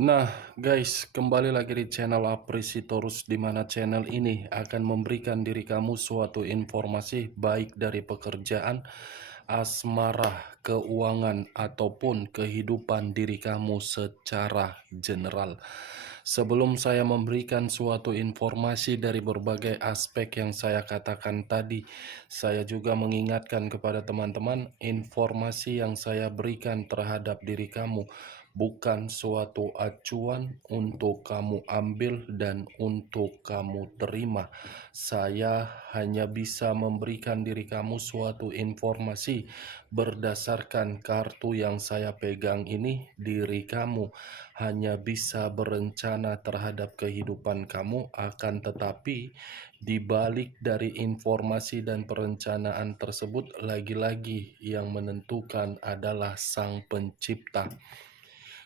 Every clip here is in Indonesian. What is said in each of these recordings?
Nah, guys, kembali lagi di channel Apresitorus, di mana channel ini akan memberikan diri kamu suatu informasi baik dari pekerjaan, asmara, keuangan, ataupun kehidupan diri kamu secara general. Sebelum saya memberikan suatu informasi dari berbagai aspek yang saya katakan tadi, saya juga mengingatkan kepada teman-teman, informasi yang saya berikan terhadap diri kamu bukan suatu acuan untuk kamu ambil dan untuk kamu terima. Saya hanya bisa memberikan diri kamu suatu informasi berdasarkan kartu yang saya pegang ini. Diri kamu hanya bisa berencana terhadap kehidupan kamu, akan tetapi di balik dari informasi dan perencanaan tersebut, lagi-lagi yang menentukan adalah Sang Pencipta.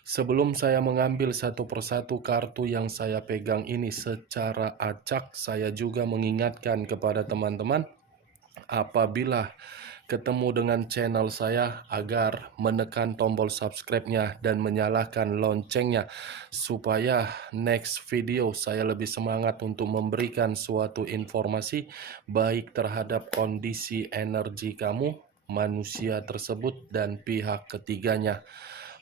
Sebelum saya mengambil satu persatu kartu yang saya pegang ini secara acak, saya juga mengingatkan kepada teman-teman, apabila ketemu dengan channel saya, agar menekan tombol subscribe-nya dan menyalakan loncengnya, supaya next video saya lebih semangat untuk memberikan suatu informasi baik terhadap kondisi energi kamu, manusia tersebut, dan pihak ketiganya.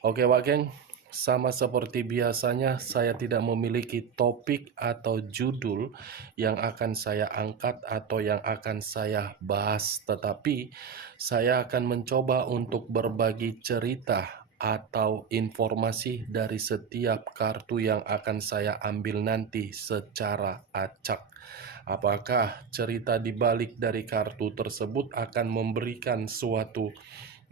Oke Wak Geng, sama seperti biasanya saya tidak memiliki topik atau judul yang akan saya angkat atau yang akan saya bahas, tetapi saya akan mencoba untuk berbagi cerita atau informasi dari setiap kartu yang akan saya ambil nanti secara acak. Apakah cerita di balik dari kartu tersebut akan memberikan suatu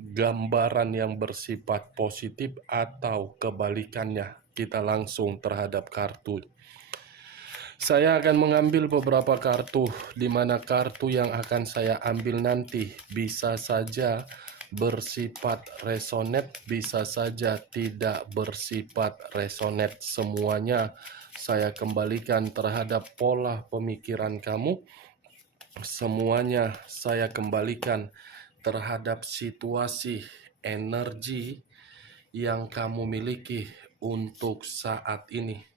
gambaran yang bersifat positif atau kebalikannya? Kita langsung terhadap kartu. Saya akan mengambil beberapa kartu, di mana kartu yang akan saya ambil nanti bisa saja bersifat resonate, bisa saja tidak bersifat resonate. Semuanya saya kembalikan terhadap pola pemikiran kamu. Semuanya saya kembalikan terhadap situasi energi yang kamu miliki untuk saat ini.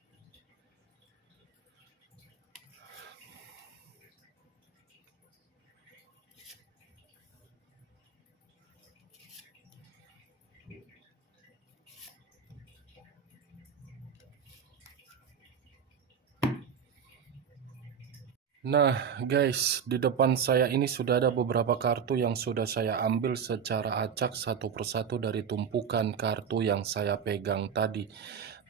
Nah guys, di depan saya ini sudah ada beberapa kartu yang sudah saya ambil secara acak satu persatu dari tumpukan kartu yang saya pegang tadi.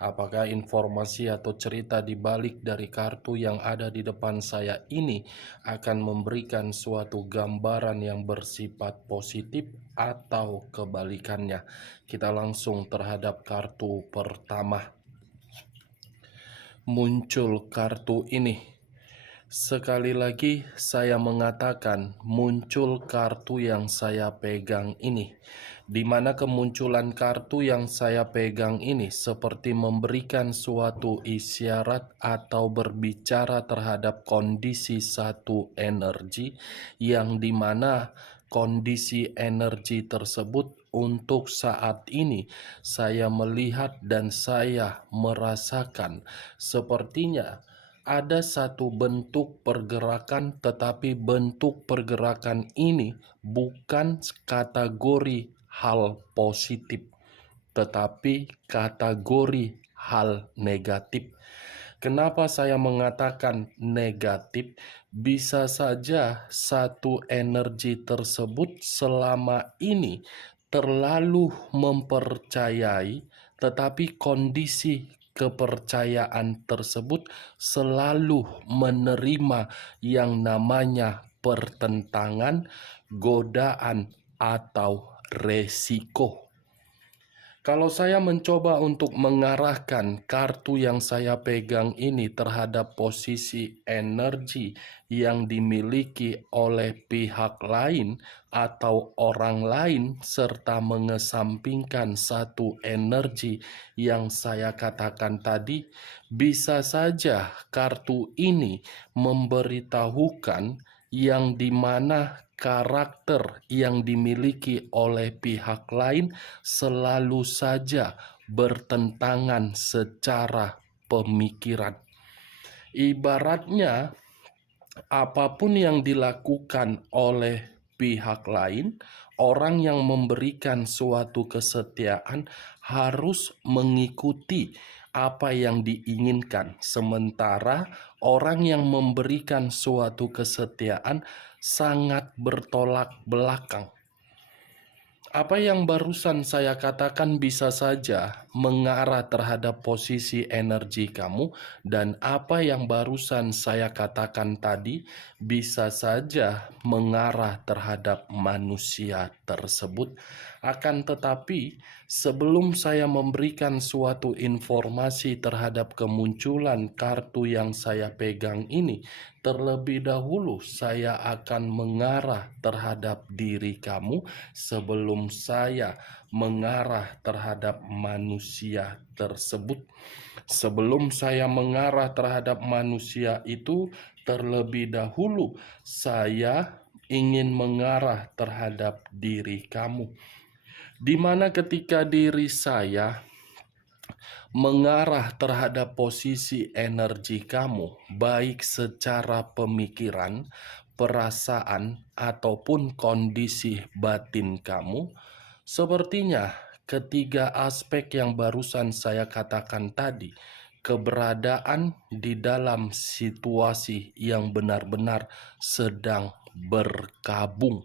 Apakah informasi atau cerita di balik dari kartu yang ada di depan saya ini akan memberikan suatu gambaran yang bersifat positif atau kebalikannya? Kita langsung terhadap kartu pertama. Muncul kartu ini. Sekali lagi saya mengatakan, muncul kartu yang saya pegang ini, di mana kemunculan kartu yang saya pegang ini seperti memberikan suatu isyarat atau berbicara terhadap kondisi satu energi, yang dimana kondisi energi tersebut untuk saat ini saya melihat dan saya merasakan sepertinya ada satu bentuk pergerakan, tetapi bentuk pergerakan ini bukan kategori hal positif, tetapi kategori hal negatif. Kenapa saya mengatakan negatif? Bisa saja satu energi tersebut selama ini terlalu mempercayai, tetapi kondisi kepercayaan tersebut selalu menerima yang namanya pertentangan, godaan, atau resiko. Kalau saya mencoba untuk mengarahkan kartu yang saya pegang ini terhadap posisi energi yang dimiliki oleh pihak lain atau orang lain, serta mengesampingkan satu energi yang saya katakan tadi, bisa saja kartu ini memberitahukan yang dimana karakter yang dimiliki oleh pihak lain selalu saja bertentangan secara pemikiran. Ibaratnya, apapun yang dilakukan oleh pihak lain, orang yang memberikan suatu kesetiaan harus mengikuti apa yang diinginkan, sementara orang yang memberikan suatu kesetiaan sangat bertolak belakang. Apa yang barusan saya katakan bisa saja mengarah terhadap posisi energi kamu, dan apa yang barusan saya katakan tadi bisa saja mengarah terhadap manusia tersebut. Akan tetapi, sebelum saya memberikan suatu informasi terhadap kemunculan kartu yang saya pegang ini, terlebih dahulu saya akan mengarah terhadap diri kamu sebelum saya mengarah terhadap manusia tersebut. Sebelum saya mengarah terhadap manusia itu, terlebih dahulu saya ingin mengarah terhadap diri kamu. Di mana ketika diri saya mengarah terhadap posisi energi kamu, baik secara pemikiran, perasaan, ataupun kondisi batin kamu, sepertinya ketiga aspek yang barusan saya katakan tadi, keberadaan di dalam situasi yang benar-benar sedang berkabung.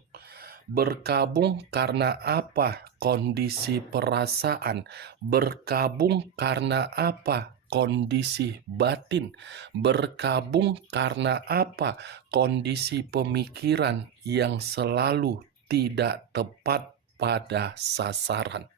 Berkabung karena apa? Kondisi perasaan. Berkabung karena apa? Kondisi batin. Berkabung karena apa? Kondisi pemikiran yang selalu tidak tepat pada sasaran.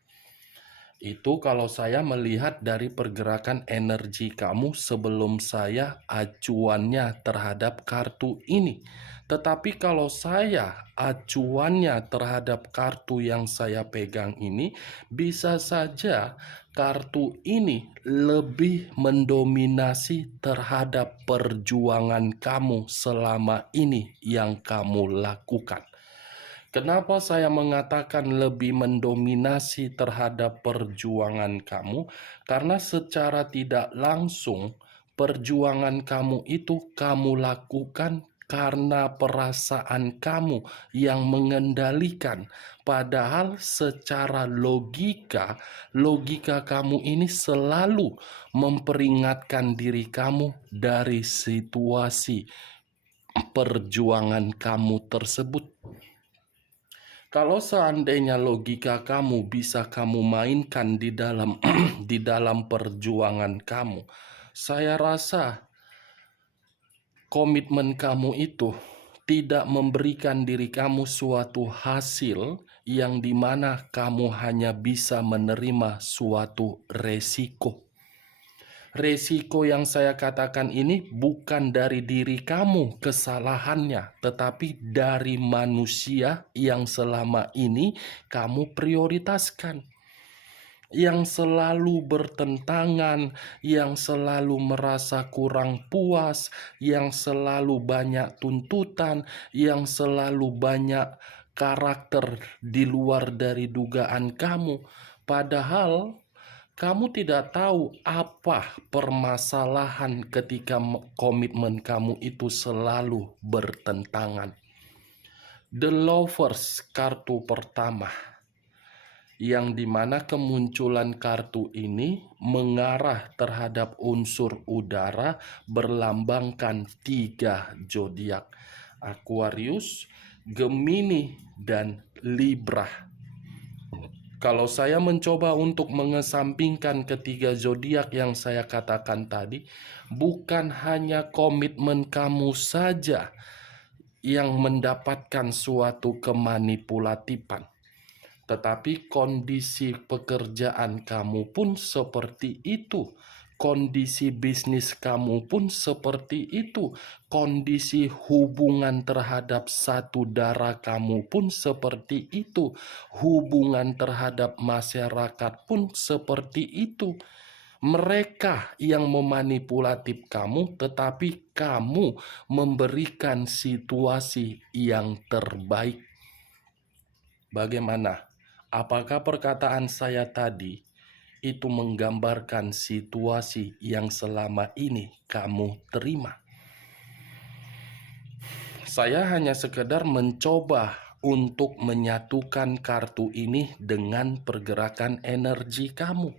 Itu kalau saya melihat dari pergerakan energi kamu sebelum saya acuannya terhadap kartu ini. Tetapi kalau saya acuannya terhadap kartu yang saya pegang ini, bisa saja kartu ini lebih mendominasi terhadap perjuangan kamu selama ini yang kamu lakukan. Kenapa saya mengatakan lebih mendominasi terhadap perjuangan kamu? Karena secara tidak langsung perjuangan kamu itu kamu lakukan karena perasaan kamu yang mengendalikan. Padahal secara logika, logika kamu ini selalu memperingatkan diri kamu dari situasi perjuangan kamu tersebut. Kalau seandainya logika kamu bisa kamu mainkan di dalam di dalam perjuangan kamu, saya rasa komitmen kamu itu tidak memberikan diri kamu suatu hasil yang dimana kamu hanya bisa menerima suatu resiko. Resiko yang saya katakan ini bukan dari diri kamu kesalahannya, tetapi dari manusia yang selama ini kamu prioritaskan, yang selalu bertentangan, yang selalu merasa kurang puas, yang selalu banyak tuntutan, yang selalu banyak karakter di luar dari dugaan kamu. Padahal kamu tidak tahu apa permasalahan ketika komitmen kamu itu selalu bertentangan. The Lovers, kartu pertama, yang dimana kemunculan kartu ini mengarah terhadap unsur udara berlambangkan 3 zodiak: Aquarius, Gemini, dan Libra. Kalau saya mencoba untuk mengesampingkan ketiga zodiak yang saya katakan tadi, bukan hanya komitmen kamu saja yang mendapatkan suatu kemanipulatifan, tetapi kondisi pekerjaan kamu pun seperti itu. Kondisi bisnis kamu pun seperti itu. Kondisi hubungan terhadap satu darah kamu pun seperti itu. Hubungan terhadap masyarakat pun seperti itu. Mereka yang memanipulatif kamu, tetapi kamu memberikan situasi yang terbaik. Bagaimana? Apakah perkataan saya tadi itu menggambarkan situasi yang selama ini kamu terima. Saya hanya sekedar mencoba untuk menyatukan kartu ini dengan pergerakan energi kamu.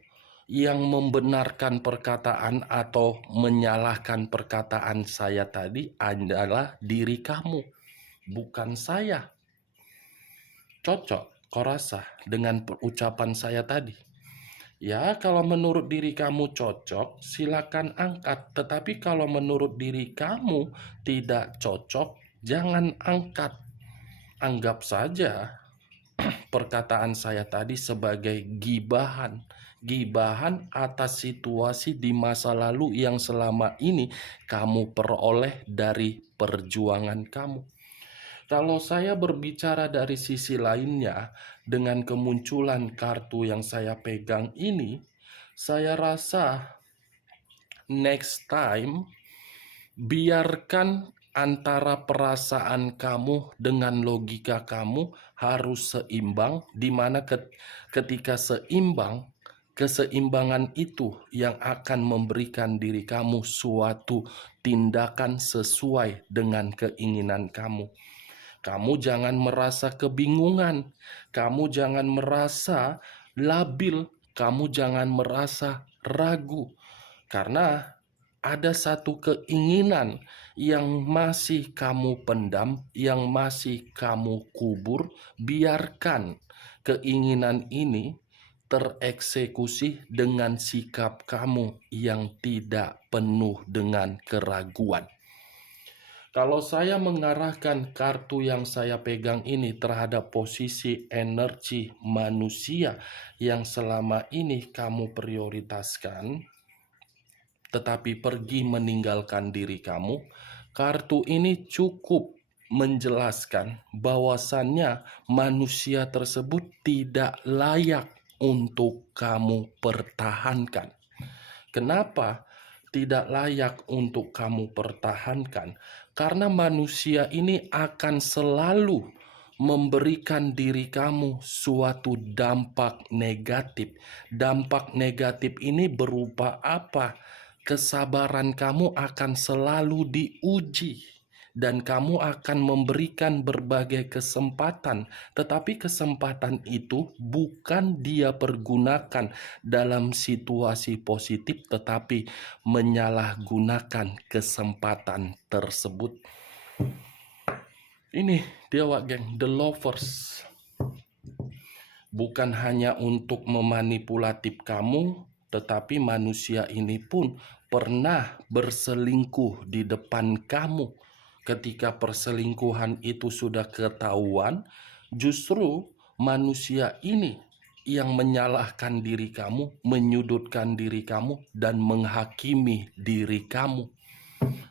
Yang membenarkan perkataan atau menyalahkan perkataan saya tadi adalah diri kamu, bukan saya. Cocok, kau rasa, dengan ucapan saya tadi? Ya, kalau menurut diri kamu cocok, silakan angkat. Tetapi kalau menurut diri kamu tidak cocok, jangan angkat. Anggap saja perkataan saya tadi sebagai gibahan. Gibahan atas situasi di masa lalu yang selama ini kamu peroleh dari perjuangan kamu. Kalau saya berbicara dari sisi lainnya, dengan kemunculan kartu yang saya pegang ini, saya rasa next time biarkan antara perasaan kamu dengan logika kamu harus seimbang, di mana ketika seimbang, keseimbangan itu yang akan memberikan diri kamu suatu tindakan sesuai dengan keinginan kamu. Kamu jangan merasa kebingungan, kamu jangan merasa labil, kamu jangan merasa ragu, karena ada satu keinginan yang masih kamu pendam, yang masih kamu kubur. Biarkan keinginan ini tereksekusi dengan sikap kamu yang tidak penuh dengan keraguan. Kalau saya mengarahkan kartu yang saya pegang ini terhadap posisi energi manusia yang selama ini kamu prioritaskan, tetapi pergi meninggalkan diri kamu, kartu ini cukup menjelaskan bahwasannya manusia tersebut tidak layak untuk kamu pertahankan. Kenapa tidak layak untuk kamu pertahankan? Karena manusia ini akan selalu memberikan diri kamu suatu dampak negatif. Dampak negatif ini berupa apa? Kesabaran kamu akan selalu diuji. Dan kamu akan memberikan berbagai kesempatan, tetapi kesempatan itu bukan dia pergunakan dalam situasi positif, tetapi menyalahgunakan kesempatan tersebut. Ini dia Wak Geng, The Lovers. Bukan hanya untuk memanipulatif kamu, tetapi manusia ini pun pernah berselingkuh di depan kamu. Ketika perselingkuhan itu sudah ketahuan, justru manusia ini yang menyalahkan diri kamu, menyudutkan diri kamu, dan menghakimi diri kamu.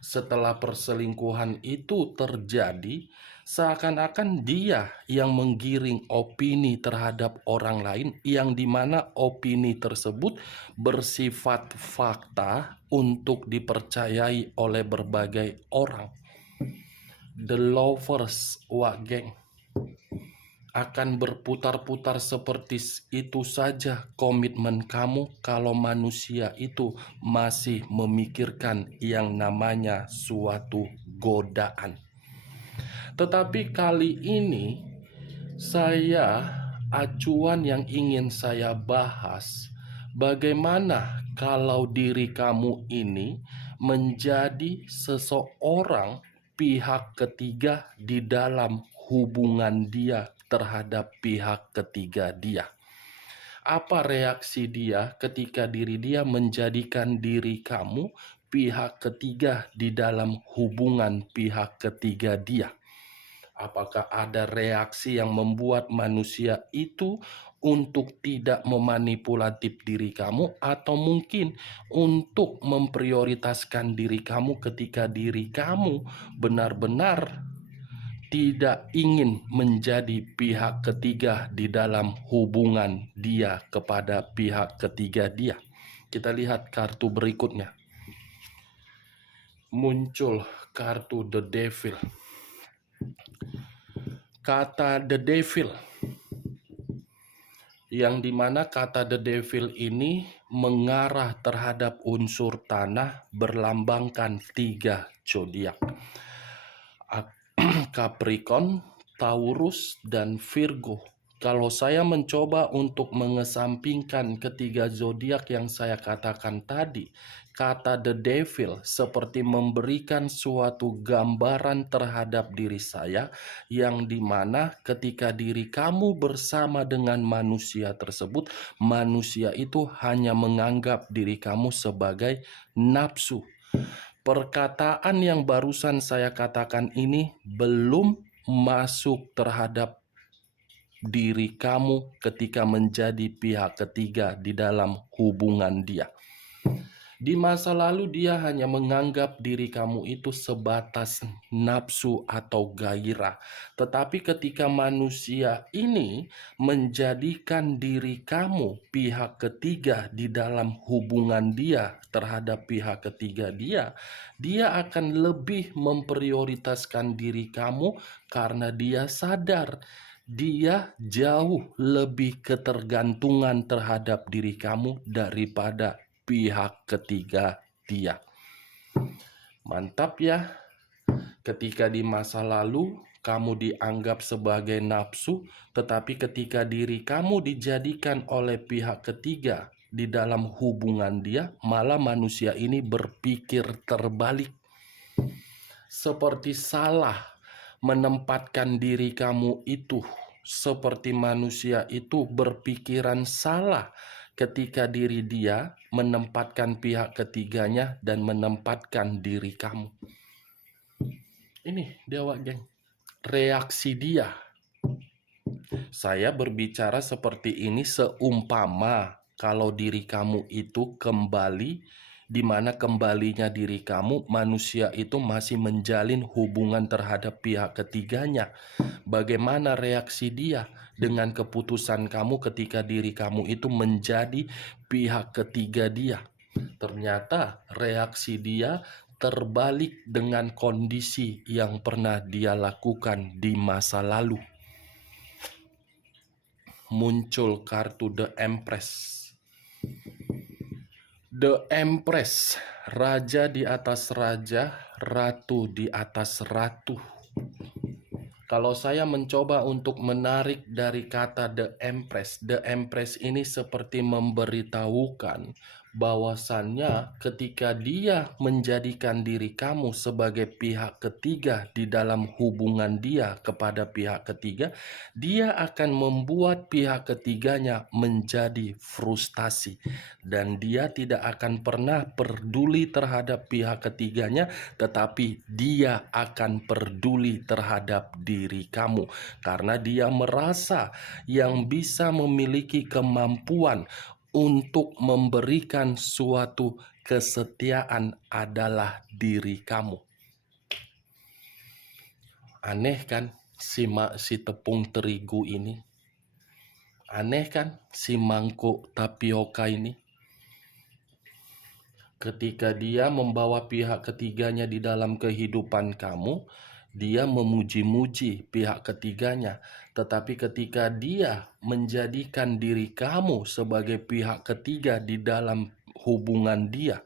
Setelah perselingkuhan itu terjadi, seakan-akan dia yang menggiring opini terhadap orang lain, yang dimana opini tersebut bersifat fakta untuk dipercayai oleh berbagai orang. The Lovers, Wak Geng, akan berputar-putar seperti itu saja komitmen kamu kalau manusia itu masih memikirkan yang namanya suatu godaan. Tetapi kali ini acuan yang ingin saya bahas, bagaimana kalau diri kamu ini menjadi seseorang pihak ketiga di dalam hubungan dia terhadap pihak ketiga dia. Apa reaksi dia ketika diri dia menjadikan diri kamu pihak ketiga di dalam hubungan pihak ketiga dia? Apakah ada reaksi yang membuat manusia itu untuk tidak memanipulatif diri kamu, atau mungkin untuk memprioritaskan diri kamu ketika diri kamu benar-benar tidak ingin menjadi pihak ketiga di dalam hubungan dia kepada pihak ketiga dia? Kita lihat kartu berikutnya. Muncul kartu The Devil. Kata The Devil yang dimana kata the devil ini mengarah terhadap unsur tanah berlambangkan 3 zodiak. Capricorn, Taurus, dan Virgo. Kalau saya mencoba untuk mengesampingkan ketiga zodiak yang saya katakan tadi, kata the devil seperti memberikan suatu gambaran terhadap diri saya, yang dimana ketika diri kamu bersama dengan manusia tersebut, manusia itu hanya menganggap diri kamu sebagai nafsu. Perkataan yang barusan saya katakan ini belum masuk terhadap diri kamu ketika menjadi pihak ketiga di dalam hubungan dia. Di masa lalu dia hanya menganggap diri kamu itu sebatas nafsu atau gairah. Tetapi ketika manusia ini menjadikan diri kamu pihak ketiga di dalam hubungan dia terhadap pihak ketiga dia akan lebih memprioritaskan diri kamu karena dia sadar dia jauh lebih ketergantungan terhadap diri kamu daripada pihak ketiga dia. Mantap ya. Ketika di masa lalu kamu dianggap sebagai nafsu, tetapi ketika diri kamu dijadikan oleh pihak ketiga di dalam hubungan dia, malah manusia ini berpikir terbalik. Seperti salah menempatkan diri kamu itu, seperti manusia itu berpikiran salah ketika diri dia menempatkan pihak ketiganya dan menempatkan diri kamu. Ini dia geng, reaksi dia. Saya berbicara seperti ini seumpama kalau diri kamu itu kembali, di mana kembalinya diri kamu, manusia itu masih menjalin hubungan terhadap pihak ketiganya. Bagaimana reaksi dia dengan keputusan kamu ketika diri kamu itu menjadi pihak ketiga dia? Ternyata reaksi dia terbalik dengan kondisi yang pernah dia lakukan di masa lalu. Muncul kartu The Empress. The Empress, raja di atas raja, ratu di atas ratu. Kalau saya mencoba untuk menarik dari kata The Empress ini seperti memberitahukan bahwasannya ketika dia menjadikan diri kamu sebagai pihak ketiga di dalam hubungan dia kepada pihak ketiga, dia akan membuat pihak ketiganya menjadi frustasi dan dia tidak akan pernah peduli terhadap pihak ketiganya, tetapi dia akan peduli terhadap diri kamu karena dia merasa yang bisa memiliki kemampuan untuk memberikan suatu kesetiaan adalah diri kamu. Aneh kan si tepung terigu ini? Aneh kan si mangkuk tapioka ini? Ketika dia membawa pihak ketiganya di dalam kehidupan kamu, dia memuji-muji pihak ketiganya. Tetapi ketika dia menjadikan diri kamu sebagai pihak ketiga di dalam hubungan dia,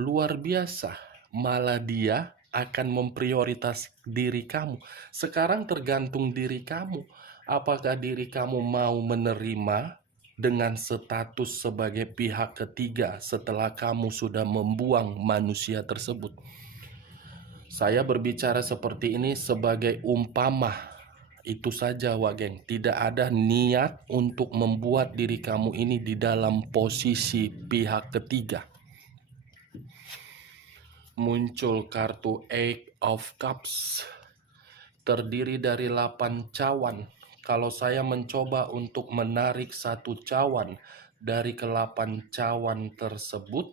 luar biasa. Malah dia akan memprioritas diri kamu. Sekarang tergantung diri kamu. Apakah diri kamu mau menerima dengan status sebagai pihak ketiga setelah kamu sudah membuang manusia tersebut? Saya berbicara seperti ini sebagai umpama. Itu saja geng. Tidak ada niat untuk membuat diri kamu ini di dalam posisi pihak ketiga. Muncul kartu Eight of Cups. Terdiri dari 8 cawan. Kalau saya mencoba untuk menarik satu cawan dari ke-8 cawan tersebut,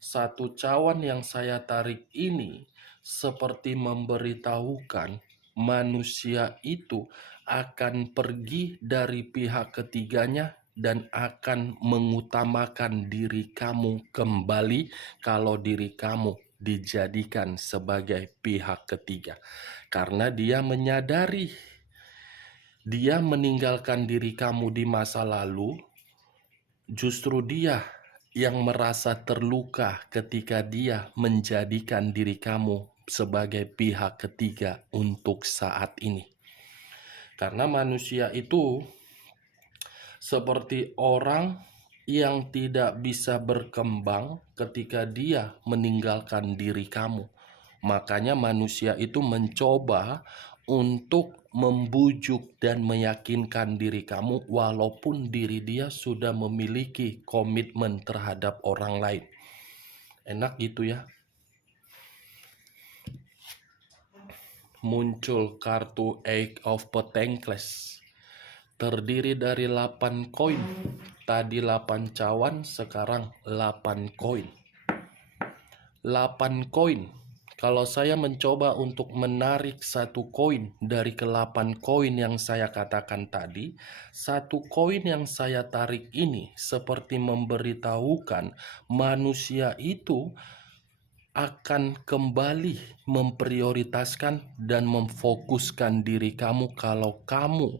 satu cawan yang saya tarik ini seperti memberitahukan manusia itu akan pergi dari pihak ketiganya dan akan mengutamakan diri kamu kembali kalau diri kamu dijadikan sebagai pihak ketiga. Karena dia menyadari dia meninggalkan diri kamu di masa lalu, justru dia yang merasa terluka ketika dia menjadikan diri kamu sebagai pihak ketiga untuk saat ini. Karena manusia itu seperti orang yang tidak bisa berkembang ketika dia meninggalkan diri kamu. Makanya manusia itu mencoba untuk membujuk dan meyakinkan diri kamu walaupun diri dia sudah memiliki komitmen terhadap orang lain. Enak gitu ya. Muncul kartu Eight of Pentacles. Terdiri dari 8 koin. Tadi 8 cawan, sekarang 8 koin. 8 koin. Kalau saya mencoba untuk menarik satu koin dari ke-8 koin yang saya katakan tadi, satu koin yang saya tarik ini seperti memberitahukan manusia itu akan kembali memprioritaskan dan memfokuskan diri kamu kalau kamu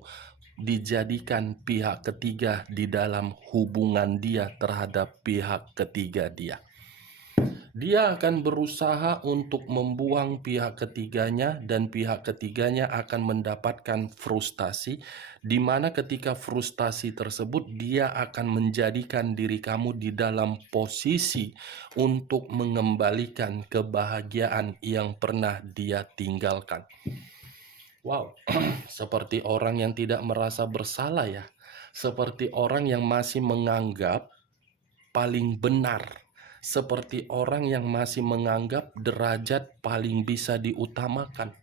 dijadikan pihak ketiga di dalam hubungan dia terhadap pihak ketiga dia. Dia akan berusaha untuk membuang pihak ketiganya dan pihak ketiganya akan mendapatkan frustasi, di mana ketika frustasi tersebut dia akan menjadikan diri kamu di dalam posisi untuk mengembalikan kebahagiaan yang pernah dia tinggalkan. Wow, seperti orang yang tidak merasa bersalah ya. Seperti orang yang masih menganggap paling benar. Seperti orang yang masih menganggap derajat paling bisa diutamakan.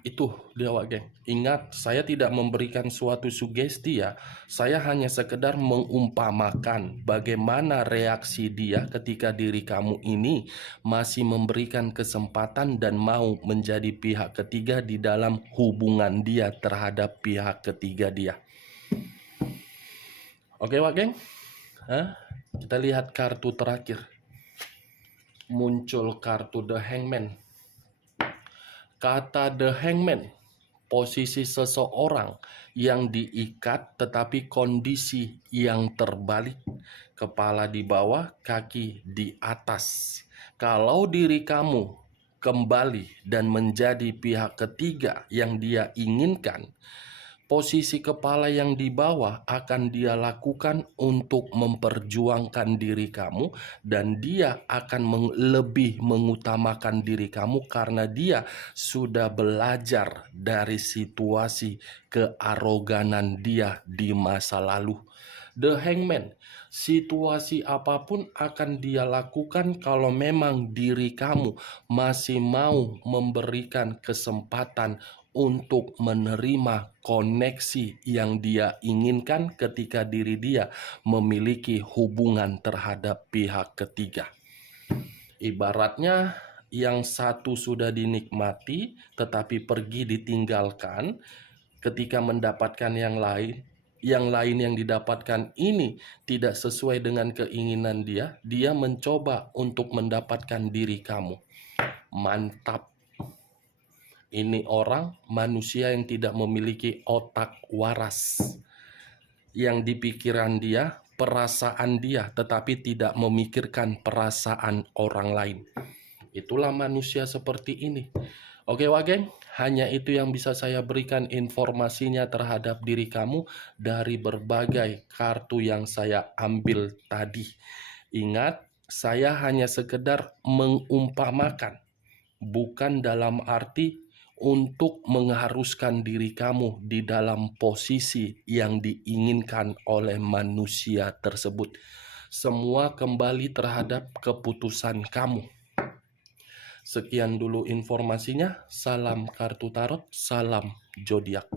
Itu dia geng. Ingat, saya tidak memberikan suatu sugesti ya. Saya hanya sekedar mengumpamakan bagaimana reaksi dia ketika diri kamu ini masih memberikan kesempatan dan mau menjadi pihak ketiga di dalam hubungan dia terhadap pihak ketiga dia. Oke geng. Kita lihat kartu terakhir. Muncul kartu The Hangman. Kata The Hangman, posisi seseorang yang diikat tetapi kondisi yang terbalik. Kepala di bawah, kaki di atas. Kalau diri kamu kembali dan menjadi pihak ketiga yang dia inginkan, posisi kepala yang di bawah akan dia lakukan untuk memperjuangkan diri kamu, dan dia akan lebih mengutamakan diri kamu karena dia sudah belajar dari situasi kearoganan dia di masa lalu. The Hangman, situasi apapun akan dia lakukan kalau memang diri kamu masih mau memberikan kesempatan untuk menerima koneksi yang dia inginkan ketika diri dia memiliki hubungan terhadap pihak ketiga. Ibaratnya yang satu sudah dinikmati tetapi pergi ditinggalkan, ketika mendapatkan yang lain yang didapatkan ini tidak sesuai dengan keinginan dia, dia mencoba untuk mendapatkan diri kamu. Mantap. Ini orang manusia yang tidak memiliki otak waras. Yang di pikiran dia, perasaan dia, tetapi tidak memikirkan perasaan orang lain. Itulah manusia seperti ini. Oke geng, hanya itu yang bisa saya berikan informasinya terhadap diri kamu dari berbagai kartu yang saya ambil tadi. Ingat, saya hanya sekedar mengumpamakan, bukan dalam arti untuk mengharuskan diri kamu di dalam posisi yang diinginkan oleh manusia tersebut. Semua kembali terhadap keputusan kamu. Sekian dulu informasinya. Salam kartu tarot, salam zodiak.